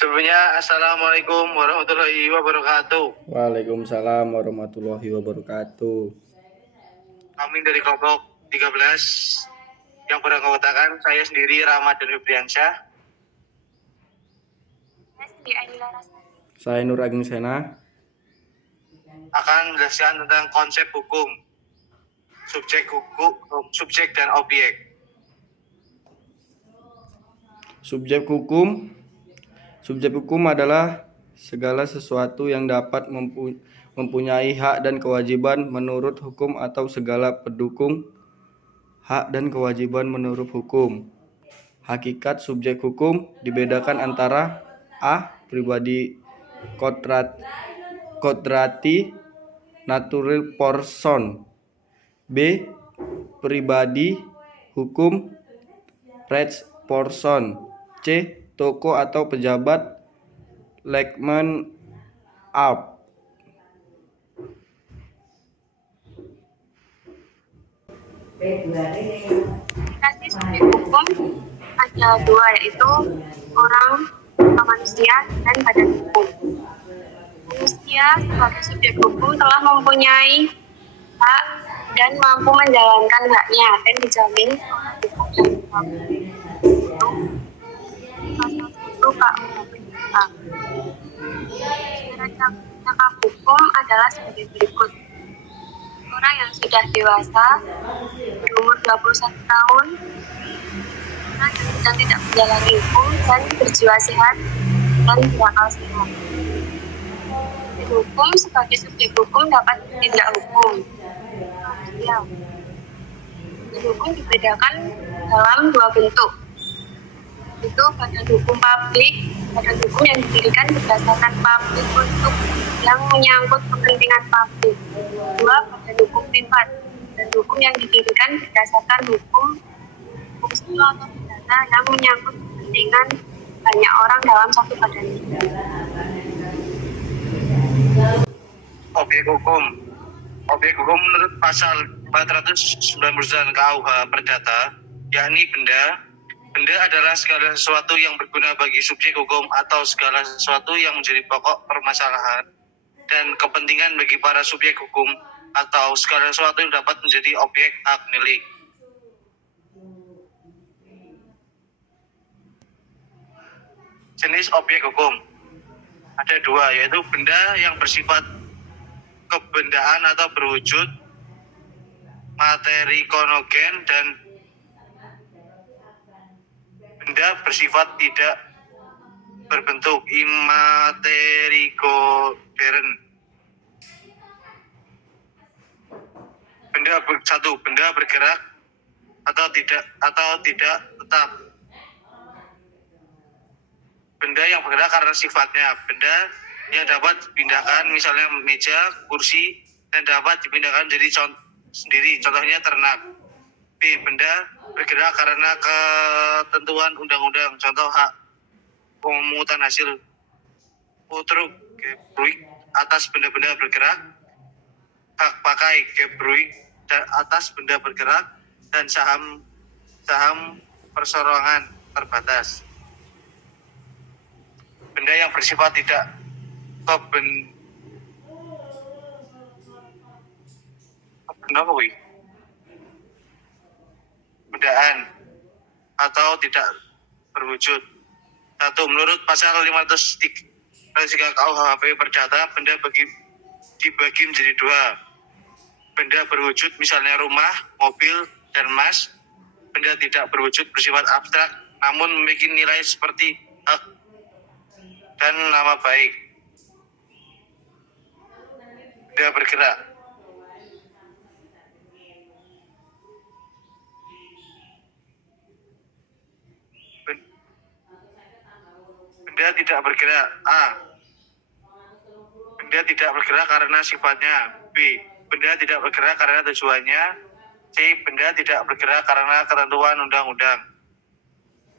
Sebelumnya, Assalamualaikum warahmatullahi wabarakatuh. Waalaikumsalam warahmatullahi wabarakatuh. Kami dari kelompok 13 yang beranggotakan saya sendiri, Ramadan Febriansyah. Saya Nur Ageng Sena. Akan menjelaskan tentang konsep hukum, subjek dan objek. Subjek hukum adalah segala sesuatu yang dapat mempunyai hak dan kewajiban menurut hukum atau segala pendukung hak dan kewajiban menurut hukum. Hakikat subjek hukum dibedakan antara A. Pribadi kodrati natural person, B. Pribadi hukum rights person, C. Toko atau pejabat Lekman up. Definisi subjek hukum ada dua, yaitu orang, manusia, dan badan hukum. Manusia sebagai subjek hukum telah mempunyai hak dan mampu menjalankan haknya dan dijamin oleh hukum yang berlaku. Pasal 1 KUH. Syarat cakap hukum adalah sebagai berikut. Orang yang sudah dewasa, berumur 21 tahun, orang yang sedang tidak menjalani hukum dan berjiwa sehat dan berakal sehat. Hukum sebagai subjek hukum dapat bertindak hukum. Hukum dibedakan dalam dua bentuk, yaitu badan hukum publik, badan hukum yang didirikan berdasarkan publik untuk yang menyangkut kepentingan publik. Dua, badan hukum privat, badan hukum yang didirikan berdasarkan hukum sipil atau pidana yang menyangkut kepentingan banyak orang dalam satu badan. Objek hukum menurut pasal 499 KUH Perdata, yakni benda. Benda adalah segala sesuatu yang berguna bagi subjek hukum atau segala sesuatu yang menjadi pokok permasalahan dan kepentingan bagi para subjek hukum atau segala sesuatu yang dapat menjadi objek hak milik. Jenis objek hukum ada dua, yaitu benda yang bersifat kebendaan atau berwujud materi konogen dan benda bersifat tidak berbentuk immaterigoden. Benda bergerak atau tidak tetap. Benda yang bergerak karena sifatnya. Benda yang dapat dipindahkan, misalnya meja, kursi, dan dapat dipindahkan jadi sendiri, contohnya ternak. B. Benda bergerak karena ketentuan undang-undang, contoh hak pemungutan hasil utruk Gebruik atas benda-benda bergerak, hak pakai Gebruik atas benda bergerak, dan saham perseroan terbatas. Benda yang bersifat tidak bendaan atau tidak berwujud. 1. Menurut pasal 503 KUHP Perdata, benda dibagi menjadi dua. Benda berwujud misalnya rumah, mobil, dan emas. Benda tidak berwujud bersifat abstrak namun memiliki nilai seperti hak dan nama baik. Benda bergerak. Benda tidak bergerak. A. Benda tidak bergerak karena sifatnya. B. Benda tidak bergerak karena tujuannya. C. Benda tidak bergerak karena ketentuan undang-undang.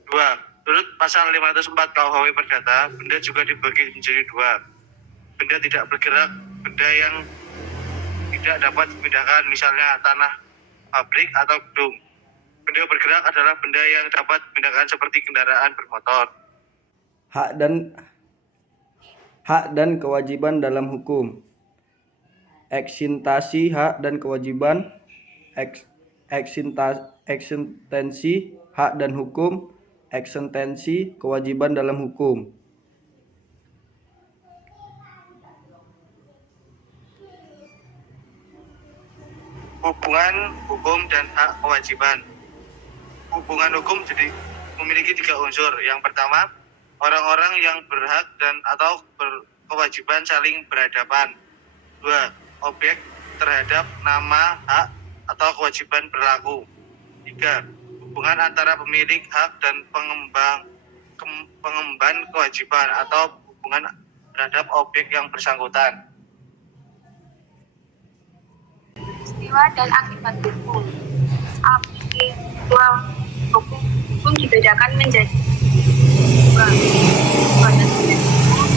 2. Menurut pasal 504 KUHP Perdata, benda juga dibagi menjadi dua. Benda tidak bergerak, benda yang tidak dapat dipindahkan, misalnya tanah, pabrik, atau gedung. Benda bergerak adalah benda yang dapat dipindahkan seperti kendaraan bermotor. hak dan kewajiban dalam hukum. Eksistensi hak dan kewajiban. Eksistensi hak dan hukum. Eksistensi kewajiban dalam hukum. Hubungan hukum dan hak kewajiban. Hubungan hukum jadi memiliki 3 unsur. Yang pertama, orang-orang yang berhak dan atau berkewajiban saling berhadapan. 2. Objek terhadap nama, hak, atau kewajiban berlaku. 3. Hubungan antara pemilik hak dan pengemban kewajiban atau hubungan terhadap objek yang bersangkutan. Peristiwa dan akibat hukum. Peristiwa hukum dibedakan menjadi 2. Perbuatan subjek hukum,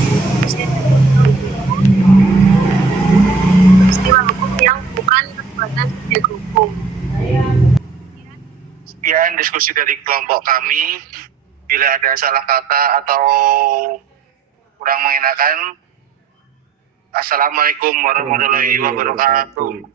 peristiwa hukum yang bukan perbuatan subjek hukum. Sekian diskusi dari kelompok kami. Bila ada salah kata atau kurang mengenakan, Assalamualaikum warahmatullahi wabarakatuh.